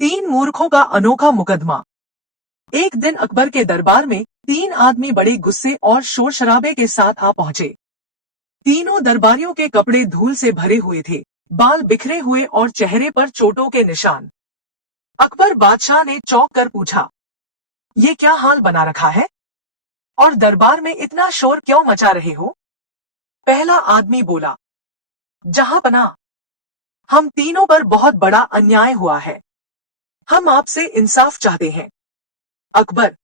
तीन मूर्खों का अनोखा मुकदमा। एक दिन अकबर के दरबार में तीन आदमी बड़े गुस्से और शोर शराबे के साथ आ पहुंचे। तीनों दरबारियों के कपड़े धूल से भरे हुए थे, बाल बिखरे हुए और चेहरे पर चोटों के निशान। अकबर बादशाह ने चौंक कर पूछा, ये क्या हाल बना रखा है और दरबार में इतना शोर क्यों मचा रहे हो? पहला आदमी बोला, जहांपनाह, हम तीनों पर बहुत बड़ा अन्याय हुआ है। हम आपसे इंसाफ चाहते हैं। अकबर,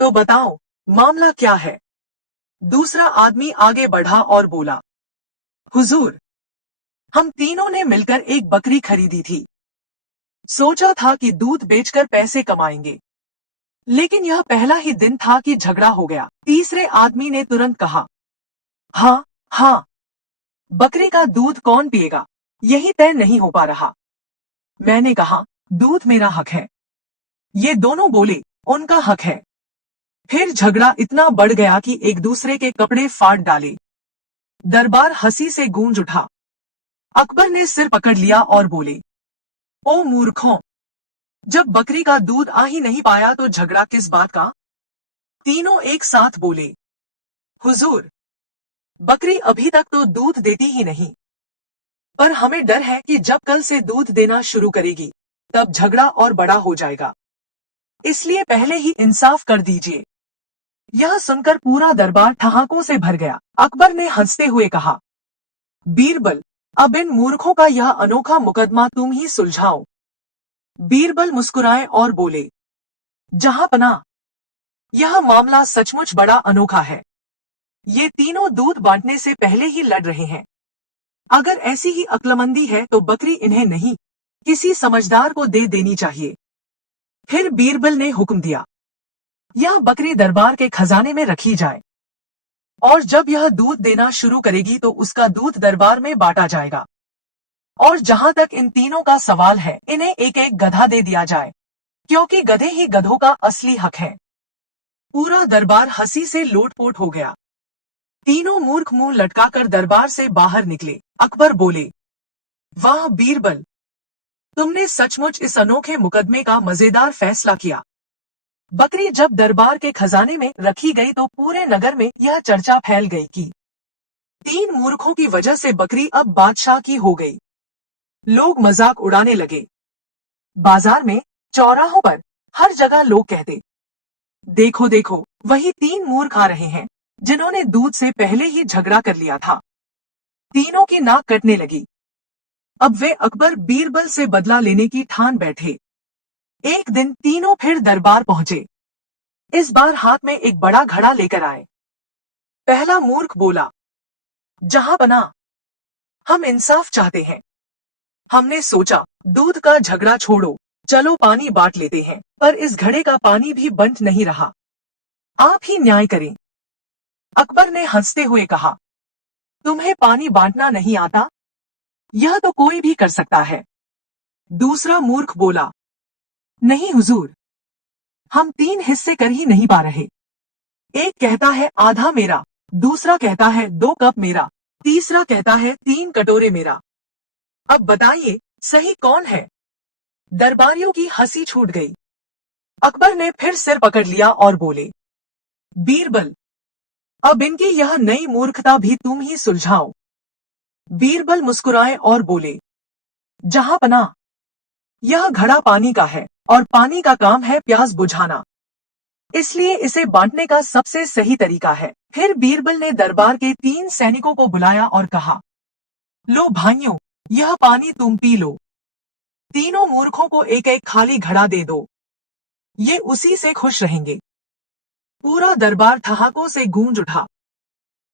तो बताओ, मामला क्या है? दूसरा आदमी आगे बढ़ा और बोला, हुजूर, हम तीनों ने मिलकर एक बकरी खरीदी थी। सोचा था कि दूध बेचकर पैसे कमाएंगे, लेकिन यह पहला ही दिन था कि झगड़ा हो गया। तीसरे आदमी ने तुरंत कहा, हाँ हाँ, बकरी का दूध कौन पिएगा, यही तय नहीं हो पा रहा। मैंने कहा, दूध मेरा हक है। ये दोनों बोले, उनका हक है। फिर झगड़ा इतना बढ़ गया कि एक दूसरे के कपड़े फाड़ डाले। दरबार हंसी से गूंज उठा। अकबर ने सिर पकड़ लिया और बोले, ओ मूर्खों, जब बकरी का दूध आ ही नहीं पाया तो झगड़ा किस बात का? तीनों एक साथ बोले, हुजूर, बकरी अभी तक तो दूध देती ही नहीं, पर हमें डर है कि जब कल से दूध देना शुरू करेगी तब झगड़ा और बड़ा हो जाएगा, इसलिए पहले ही इंसाफ कर दीजिए। यह सुनकर पूरा दरबार ठहाकों से भर गया। अकबर ने हंसते हुए कहा, बीरबल, अब इन मूर्खों का यह अनोखा मुकदमा तुम ही सुलझाओ। बीरबल मुस्कुराए और बोले, जहांपनाह, यह मामला सचमुच बड़ा अनोखा है। ये तीनों दूध बांटने से पहले ही लड़ रहे हैं। अगर ऐसी ही अक्लमंदी है तो बकरी इन्हें नहीं, किसी समझदार को दे देनी चाहिए। फिर बीरबल ने हुक्म दिया, यह बकरी दरबार के खजाने में रखी जाए, और जब यह दूध देना शुरू करेगी तो उसका दूध दरबार में बांटा जाएगा। और जहां तक इन तीनों का सवाल है, इन्हें एक एक गधा दे दिया जाए, क्योंकि गधे ही गधों का असली हक है। पूरा दरबार हंसी से लोटपोट हो गया। तीनों मूर्ख मुंह लटकाकर दरबार से बाहर निकले। अकबर बोले, वाह बीरबल, तुमने सचमुच इस अनोखे मुकदमे का मजेदार फैसला किया। बकरी जब दरबार के खजाने में रखी गई तो पूरे नगर में यह चर्चा फैल गई कि तीन मूर्खों की वजह से बकरी अब बादशाह की हो गई। लोग मजाक उड़ाने लगे। बाजार में, चौराहों पर, हर जगह लोग कहते, देखो देखो, वही तीन मूर्ख आ रहे हैं जिन्होंने दूध से पहले ही झगड़ा कर लिया था। तीनों की नाक कटने लगी। अब वे अकबर बीरबल से बदला लेने की ठान बैठे। एक दिन तीनों फिर दरबार पहुंचे। इस बार हाथ में एक बड़ा घड़ा लेकर आए। पहला मूर्ख बोला, जहांपनाह, हम इंसाफ चाहते हैं। हमने सोचा, दूध का झगड़ा छोड़ो, चलो पानी बांट लेते हैं, पर इस घड़े का पानी भी बंट नहीं रहा। आप ही न्याय करें। अकबर ने हंसते हुए कहा, तुम्हें पानी बांटना नहीं आता? यह तो कोई भी कर सकता है। दूसरा मूर्ख बोला, नहीं हुजूर, हम तीन हिस्से कर ही नहीं पा रहे। एक कहता है आधा मेरा, दूसरा कहता है 2 कप मेरा, तीसरा कहता है 3 कटोरे मेरा। अब बताइए, सही कौन है? दरबारियों की हंसी छूट गई। अकबर ने फिर सिर पकड़ लिया और बोले, बीरबल, अब इनकी यह नई मूर्खता भी तुम ही सुलझाओ। बीरबल मुस्कुराए और बोले, जहांपनाह, यह घड़ा पानी का है और पानी का काम है प्यास बुझाना, इसलिए इसे बांटने का सबसे सही तरीका है। फिर बीरबल ने दरबार के 3 सैनिकों को बुलाया और कहा, लो भाइयों, यह पानी तुम पी लो। तीनों मूर्खों को एक एक खाली घड़ा दे दो, ये उसी से खुश रहेंगे। पूरा दरबार ठहाकों से गूंज उठा।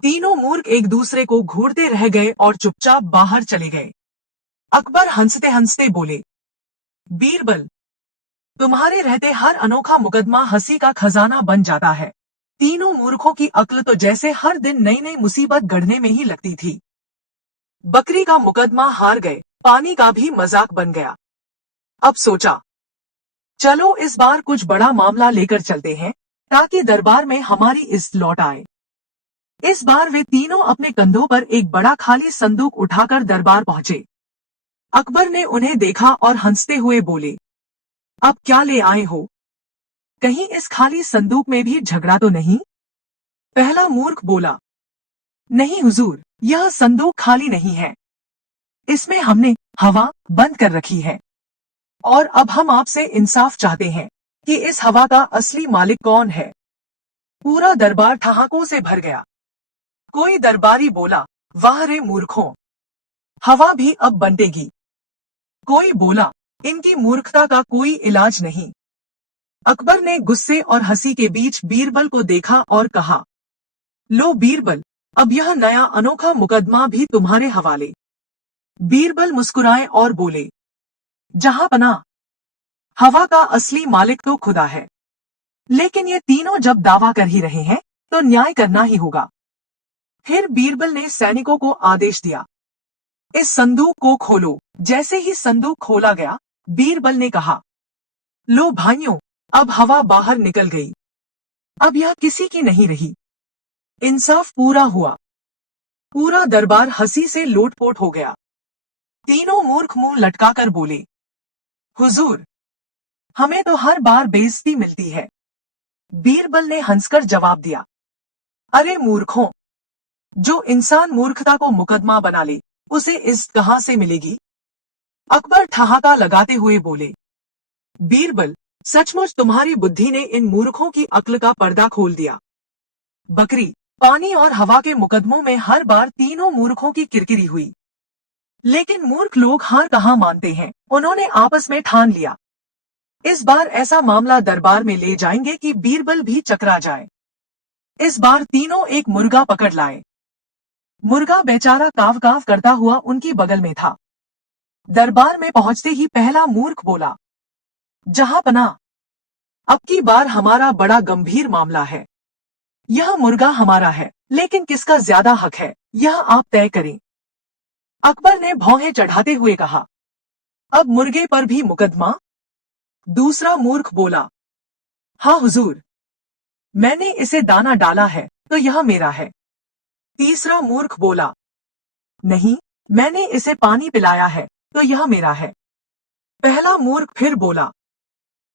तीनों मूर्ख एक दूसरे को घूरते रह गए और चुपचाप बाहर चले गए। अकबर हंसते हंसते बोले, बीरबल, तुम्हारे रहते हर अनोखा मुकदमा हंसी का खजाना बन जाता है। तीनों मूर्खों की अक्ल तो जैसे हर दिन नई नई मुसीबत गढ़ने में ही लगती थी। बकरी का मुकदमा हार गए, पानी का भी मजाक बन गया। अब सोचा, चलो इस बार कुछ बड़ा मामला लेकर चलते हैं, ताकि दरबार में हमारी इज्जत लौट आए। इस बार वे तीनों अपने कंधों पर एक बड़ा खाली संदूक उठाकर दरबार पहुंचे। अकबर ने उन्हें देखा और हंसते हुए बोले, अब क्या ले आए हो? कहीं इस खाली संदूक में भी झगड़ा तो नहीं? पहला मूर्ख बोला, नहीं हुजूर, यह संदूक खाली नहीं है। इसमें हमने हवा बंद कर रखी है। और अब हम आपसे इंसाफ चाहते हैं कि इस हवा का असली मालिक कौन है। पूरा दरबार ठहाकों से भर गया। कोई दरबारी बोला, वाह रे मूर्खों, हवा भी अब बंटेगी। कोई बोला, इनकी मूर्खता का कोई इलाज नहीं। अकबर ने गुस्से और हंसी के बीच बीरबल को देखा और कहा, लो बीरबल, अब यह नया अनोखा मुकदमा भी तुम्हारे हवाले। बीरबल मुस्कुराए और बोले, जहां पनाह, हवा का असली मालिक तो खुदा है, लेकिन ये तीनों जब दावा कर ही रहे हैं तो न्याय करना ही होगा। फिर बीरबल ने सैनिकों को आदेश दिया, इस संदूक को खोलो। जैसे ही संदूक खोला गया, बीरबल ने कहा, लो भाइयों, अब हवा बाहर निकल गई। अब यह किसी की नहीं रही। इंसाफ पूरा हुआ। पूरा दरबार हंसी से लोटपोट हो गया। तीनों मूर्ख मुंह लटकाकर बोले, हुजूर, हमें तो हर बार बेइज्जती मिलती है। बीरबल ने हंसकर जवाब दिया, अरे मूर्खों, जो इंसान मूर्खता को मुकदमा बना ले, उसे इज्जत कहां से मिलेगी? अकबर ठहाका लगाते हुए बोले, बीरबल, सचमुच तुम्हारी बुद्धि ने इन मूर्खों की अक्ल का पर्दा खोल दिया। बकरी, पानी और हवा के मुकदमों में हर बार तीनों मूर्खों की किरकिरी हुई, लेकिन मूर्ख लोग हार कहां मानते हैं। उन्होंने आपस में ठान लिया, इस बार ऐसा मामला दरबार में ले जाएंगे कि बीरबल भी चकरा जाए। इस बार तीनों एक मुर्गा पकड़ लाए। मुर्गा बेचारा काव काव करता हुआ उनकी बगल में था। दरबार में पहुंचते ही पहला मूर्ख बोला, जहां पनाह, अब की बार हमारा बड़ा गंभीर मामला है। यह मुर्गा हमारा है, लेकिन किसका ज्यादा हक है, यह आप तय करें। अकबर ने भौहें चढ़ाते हुए कहा, अब मुर्गे पर भी मुकदमा? दूसरा मूर्ख बोला, हाँ हुजूर, मैंने इसे दाना डाला है तो यह मेरा है। तीसरा मूर्ख बोला, नहीं, मैंने इसे पानी पिलाया है तो यह मेरा है। पहला मूर्ख फिर बोला,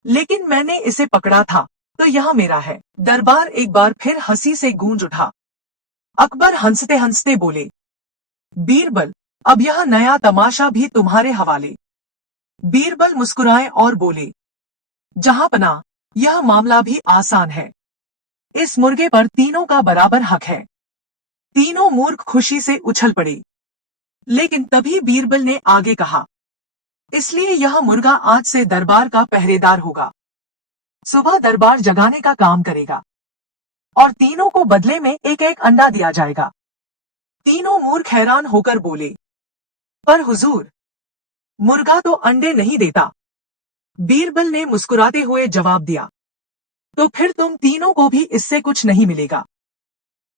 लेकिन मैंने इसे पकड़ा था तो यह मेरा है। दरबार एक बार फिर हंसी से गूंज उठा। अकबर हंसते हंसते बोले, बीरबल, अब यह नया तमाशा भी तुम्हारे हवाले। बीरबल मुस्कुराए और बोले, जहां पनाह, यह मामला भी आसान है। इस मुर्गे पर तीनों का बराबर हक है। तीनों मूर्ख खुशी से उछल पड़े। लेकिन तभी बीरबल ने आगे कहा, इसलिए यह मुर्गा आज से दरबार का पहरेदार होगा। सुबह दरबार जगाने का काम करेगा और तीनों को बदले में एक एक अंडा दिया जाएगा। तीनों मूर्ख हैरान होकर बोले, पर हुजूर, मुर्गा तो अंडे नहीं देता। बीरबल ने मुस्कुराते हुए जवाब दिया, तो फिर तुम तीनों को भी इससे कुछ नहीं मिलेगा।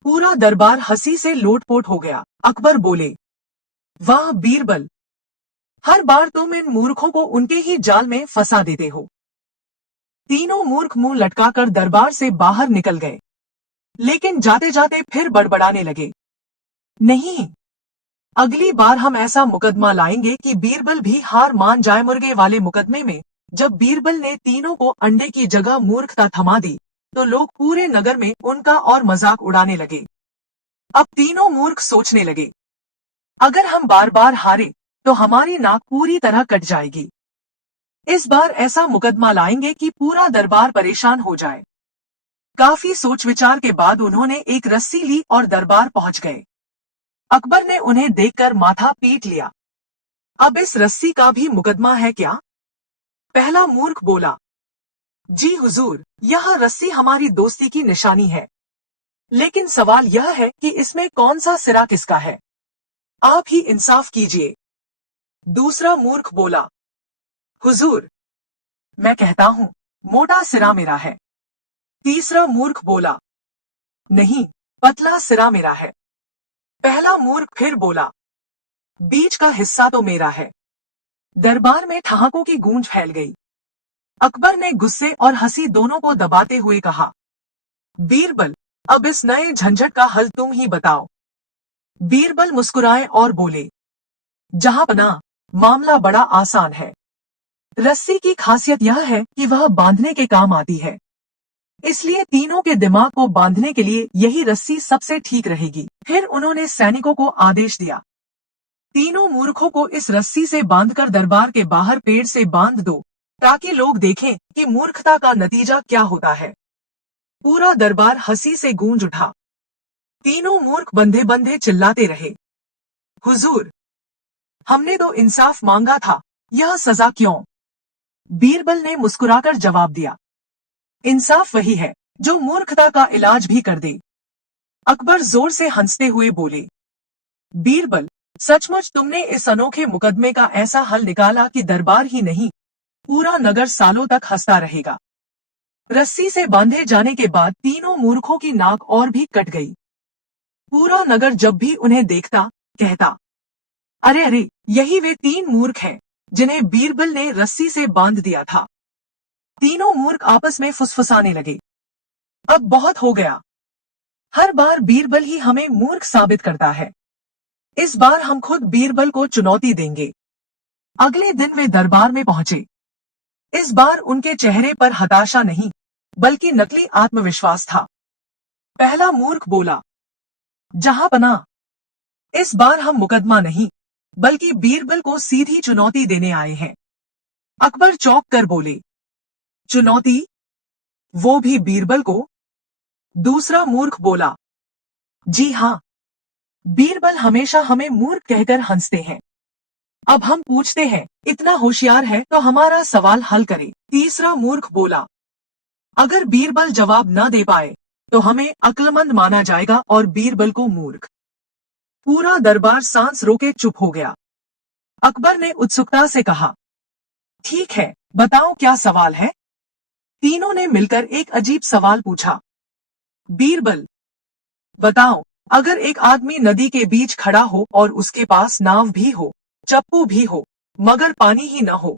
पूरा दरबार हंसी से लोटपोट हो गया। अकबर बोले, वाह बीरबल, हर बार तुम इन मूर्खों को उनके ही जाल में फंसा देते हो। तीनों मूर्ख मुंह लटकाकर दरबार से बाहर निकल गए, लेकिन जाते जाते फिर बड़बड़ाने लगे, नहीं, अगली बार हम ऐसा मुकदमा लाएंगे कि बीरबल भी हार मान जाए। मुर्गे वाले मुकदमे में जब बीरबल ने तीनों को अंडे की जगह मूर्खता थमा दी, तो लोग पूरे नगर में उनका और मजाक उड़ाने लगे। अब तीनों मूर्ख सोचने लगे, अगर हम बार बार हारे तो हमारी नाक पूरी तरह कट जाएगी। इस बार ऐसा मुकदमा लाएंगे कि पूरा दरबार परेशान हो जाए। काफी सोच विचार के बाद उन्होंने एक रस्सी ली और दरबार पहुंच गए। अकबर ने उन्हें देखकर माथा पीट लिया। अब इस रस्सी का भी मुकदमा है क्या? पहला मूर्ख बोला, जी हुजूर, यह रस्सी हमारी दोस्ती की निशानी है, लेकिन सवाल यह है कि इसमें कौन सा सिरा किसका है। आप ही इंसाफ कीजिए। दूसरा मूर्ख बोला, हुजूर, मैं कहता हूँ, मोटा सिरा मेरा है। तीसरा मूर्ख बोला, नहीं, पतला सिरा मेरा है। पहला मूर्ख फिर बोला, बीच का हिस्सा तो मेरा है। दरबार में ठहाकों की गूंज फैल गई। अकबर ने गुस्से और हंसी दोनों को दबाते हुए कहा, बीरबल, अब इस नए झंझट का हल तुम ही बताओ। बीरबल मुस्कुराए और बोले, जहां पनाह, मामला बड़ा आसान है। रस्सी की खासियत यह है कि वह बांधने के काम आती है, इसलिए तीनों के दिमाग को बांधने के लिए यही रस्सी सबसे ठीक रहेगी। फिर उन्होंने सैनिकों को आदेश दिया, तीनों मूर्खों को इस रस्सी से बांधकर दरबार के बाहर पेड़ से बांध दो, ताकि लोग देखें कि मूर्खता का नतीजा क्या होता है। पूरा दरबार हंसी से गूंज उठा। तीनों मूर्ख बंधे बंधे चिल्लाते रहे, हुजूर, हमने तो इंसाफ मांगा था, यह सजा क्यों? बीरबल ने मुस्कुराकर जवाब दिया, इंसाफ वही है जो मूर्खता का इलाज भी कर दे। अकबर जोर से हंसते हुए बोले, बीरबल, सचमुच तुमने इस अनोखे मुकदमे का ऐसा हल निकाला कि दरबार ही नहीं, पूरा नगर सालों तक हंसता रहेगा। रस्सी से बांधे जाने के बाद तीनों मूर्खों की नाक और भी कट गई। पूरा नगर जब भी उन्हें देखता कहता, अरे अरे, यही वे तीन मूर्ख हैं जिन्हें बीरबल ने रस्सी से बांध दिया था। तीनों मूर्ख आपस में फुसफुसाने लगे, अब बहुत हो गया, हर बार बीरबल ही हमें मूर्ख साबित करता है, इस बार हम खुद बीरबल को चुनौती देंगे। अगले दिन वे दरबार में पहुंचे। इस बार उनके चेहरे पर हताशा नहीं, बल्कि नकली आत्मविश्वास था। पहला मूर्ख बोला, जहांपनाह, इस बार हम मुकदमा नहीं, बल्कि बीरबल को सीधी चुनौती देने आए हैं। अकबर चौंक कर बोले, चुनौती? वो भी बीरबल को? दूसरा मूर्ख बोला, जी हाँ, बीरबल हमेशा हमें मूर्ख कहकर हंसते हैं। अब हम पूछते हैं, इतना होशियार है तो हमारा सवाल हल करे। तीसरा मूर्ख बोला, अगर बीरबल जवाब न दे पाए तो हमें अक्लमंद माना जाएगा और बीरबल को मूर्ख। पूरा दरबार सांस रोके चुप हो गया। अकबर ने उत्सुकता से कहा, ठीक है, बताओ क्या सवाल है? तीनों ने मिलकर एक अजीब सवाल पूछा। बीरबल, बताओ, अगर एक आदमी नदी के बीच खड़ा हो और उसके पास नाव भी हो, चप्पू भी हो, मगर पानी ही न हो,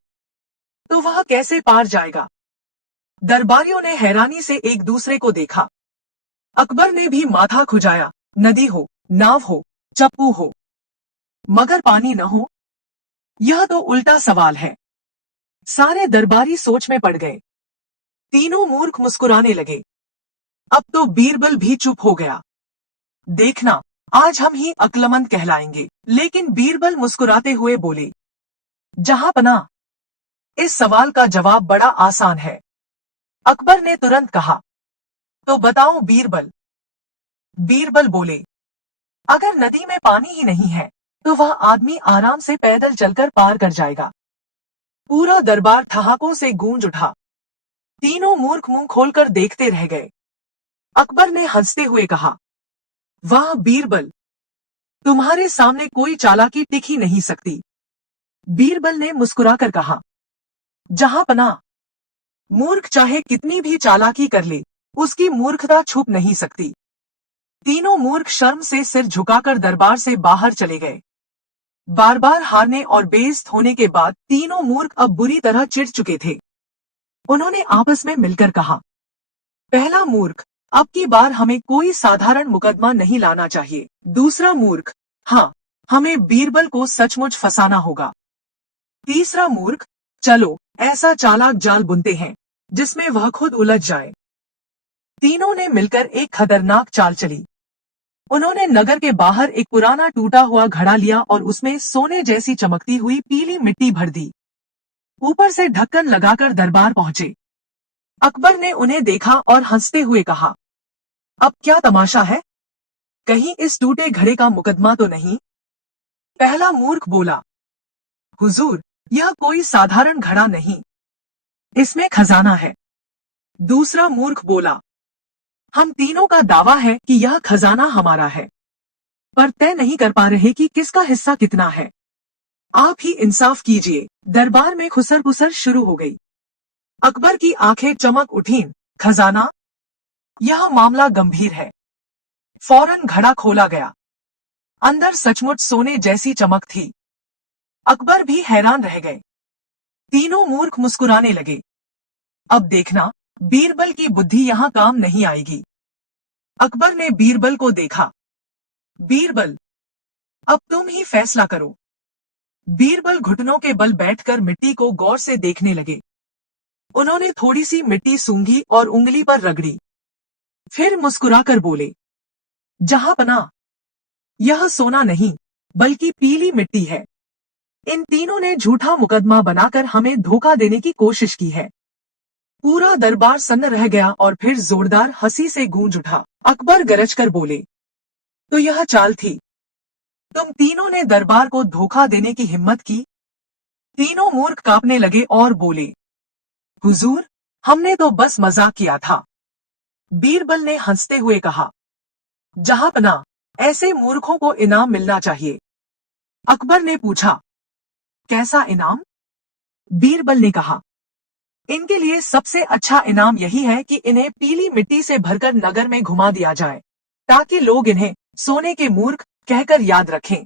तो वह कैसे पार जाएगा? दरबारियों ने हैरानी से एक दूसरे को देखा। अकबर ने भी माथा खुजाया, नदी हो, नाव हो, चप्पू हो, मगर पानी न हो, यह तो उल्टा सवाल है। सारे दरबारी सोच में पड़ गए। तीनों मूर्ख मुस्कुराने लगे। अब तो बीरबल भी चुप हो गया। देखना, आज हम ही अक्लमंद कहलाएंगे। लेकिन बीरबल मुस्कुराते हुए बोले, जहांपनाह, इस सवाल का जवाब बड़ा आसान है। अकबर ने तुरंत कहा, तो बताओ बीरबल। बीरबल बोले, अगर नदी में पानी ही नहीं है तो वह आदमी आराम से पैदल चलकर पार कर जाएगा। पूरा दरबार ठहाकों से गूंज उठा। तीनों मूर्ख मुंह खोलकर देखते रह गए। अकबर ने हंसते हुए कहा, वाह बीरबल, तुम्हारे सामने कोई चालाकी टिक ही नहीं सकती। बीरबल ने मुस्कुराकर कहा, जहांपनाह, मूर्ख चाहे कितनी भी चालाकी कर ले, उसकी मूर्खता छुप नहीं सकती। तीनों मूर्ख शर्म से सिर झुकाकर दरबार से बाहर चले गए। बार बार हारने और बेइज्जत होने के बाद तीनों मूर्ख अब बुरी तरह चिढ़ चुके थे। उन्होंने आपस में मिलकर कहा, पहला मूर्ख, अब की बार हमें कोई साधारण मुकदमा नहीं लाना चाहिए। दूसरा मूर्ख, हाँ, हमें बीरबल को सचमुच फंसाना होगा। तीसरा मूर्ख, चलो ऐसा चालाक जाल बुनते हैं जिसमें वह खुद उलझ जाए। तीनों ने मिलकर एक खतरनाक चाल चली। उन्होंने नगर के बाहर एक पुराना टूटा हुआ घड़ा लिया और उसमें सोने जैसी चमकती हुई पीली मिट्टी भर दी। ऊपर से ढक्कन लगाकर दरबार पहुंचे। अकबर ने उन्हें देखा और हंसते हुए कहा, अब क्या तमाशा है? कहीं इस टूटे घड़े का मुकदमा तो नहीं? पहला मूर्ख बोला, हुजूर, यह कोई साधारण घड़ा नहीं, इसमें खजाना है। दूसरा मूर्ख बोला, हम तीनों का दावा है कि यह खजाना हमारा है, पर तय नहीं कर पा रहे कि किसका हिस्सा कितना है। आप ही इंसाफ कीजिए। दरबार में खुसर पुसर शुरू हो गई। अकबर की आंखें चमक उठीं। खजाना? यह मामला गंभीर है। फौरन घड़ा खोला गया। अंदर सचमुच सोने जैसी चमक थी। अकबर भी हैरान रह गए। तीनों मूर्ख मुस्कुराने लगे। अब देखना, बीरबल की बुद्धि यहाँ काम नहीं आएगी। अकबर ने बीरबल को देखा। बीरबल, अब तुम ही फैसला करो। बीरबल घुटनों के बल बैठकर मिट्टी को गौर से देखने लगे। उन्होंने थोड़ी सी मिट्टी सूंघी और उंगली पर रगड़ी। फिर मुस्कुराकर बोले, जहांपनाह, यह सोना नहीं बल्कि पीली मिट्टी है। इन तीनों ने झूठा मुकदमा बनाकर हमें धोखा देने की कोशिश की है। पूरा दरबार सन्न रह गया और फिर जोरदार हंसी से गूंज उठा। अकबर गरजकर बोले, तो यह चाल थी? तुम तीनों ने दरबार को धोखा देने की हिम्मत की? तीनों मूर्ख कांपने लगे और बोले, हुजूर, हमने तो बस मजाक किया था। बीरबल ने हंसते हुए कहा, जहांपनाह, ऐसे मूर्खों को इनाम मिलना चाहिए। अकबर ने पूछा, कैसा इनाम? बीरबल ने कहा, इनके लिए सबसे अच्छा इनाम यही है कि इन्हें पीली मिट्टी से भरकर नगर में घुमा दिया जाए, ताकि लोग इन्हें सोने के मूर्ख कहकर याद रखें।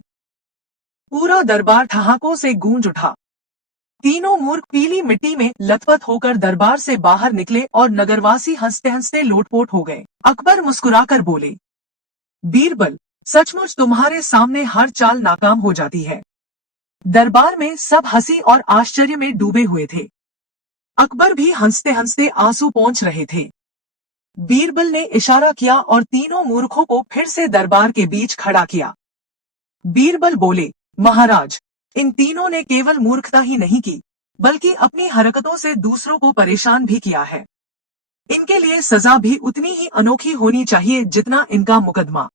पूरा दरबार ठहाकों से गूंज उठा। तीनों मूर्ख पीली मिट्टी में लथपथ होकर दरबार से बाहर निकले और नगरवासी हंसते हंसते लोटपोट हो गए। अकबर मुस्कुराकर बोले, बीरबल, सचमुच तुम्हारे सामने हर चाल नाकाम हो जाती है। दरबार में सब हंसी और आश्चर्य में डूबे हुए थे। अकबर भी हंसते हंसते आंसू पोंछ रहे थे। बीरबल ने इशारा किया और तीनों मूर्खों को फिर से दरबार के बीच खड़ा किया। बीरबल बोले, महाराज, इन तीनों ने केवल मूर्खता ही नहीं की, बल्कि अपनी हरकतों से दूसरों को परेशान भी किया है। इनके लिए सजा भी उतनी ही अनोखी होनी चाहिए जितना इनका मुकदमा।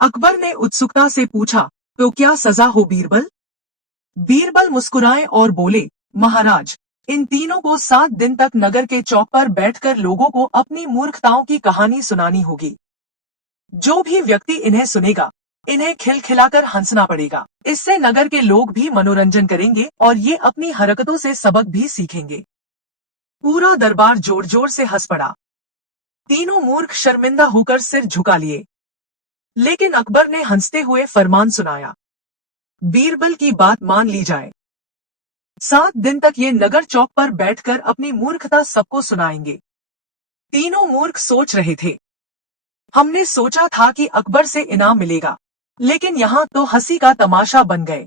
अकबर ने उत्सुकता से पूछा, तो क्या सजा हो बीरबल? बीरबल मुस्कुराए और बोले, महाराज, इन तीनों को 7 दिन तक नगर के चौक पर बैठकर लोगों को अपनी मूर्खताओं की कहानी सुनानी होगी। जो भी व्यक्ति इन्हें सुनेगा, इन्हें खिलखिलाकर हंसना पड़ेगा। इससे नगर के लोग भी मनोरंजन करेंगे और ये अपनी हरकतों से सबक भी सीखेंगे। पूरा दरबार जोर जोर से हंस पड़ा। तीनों मूर्ख शर्मिंदा होकर सिर झुका लिए। लेकिन अकबर ने हंसते हुए फरमान सुनाया, बीरबल की बात मान ली जाए। 7 दिन तक ये नगर चौक पर बैठकर अपनी मूर्खता सबको सुनाएंगे। तीनों मूर्ख सोच रहे थे, हमने सोचा था कि अकबर से इनाम मिलेगा, लेकिन यहाँ तो हंसी का तमाशा बन गए।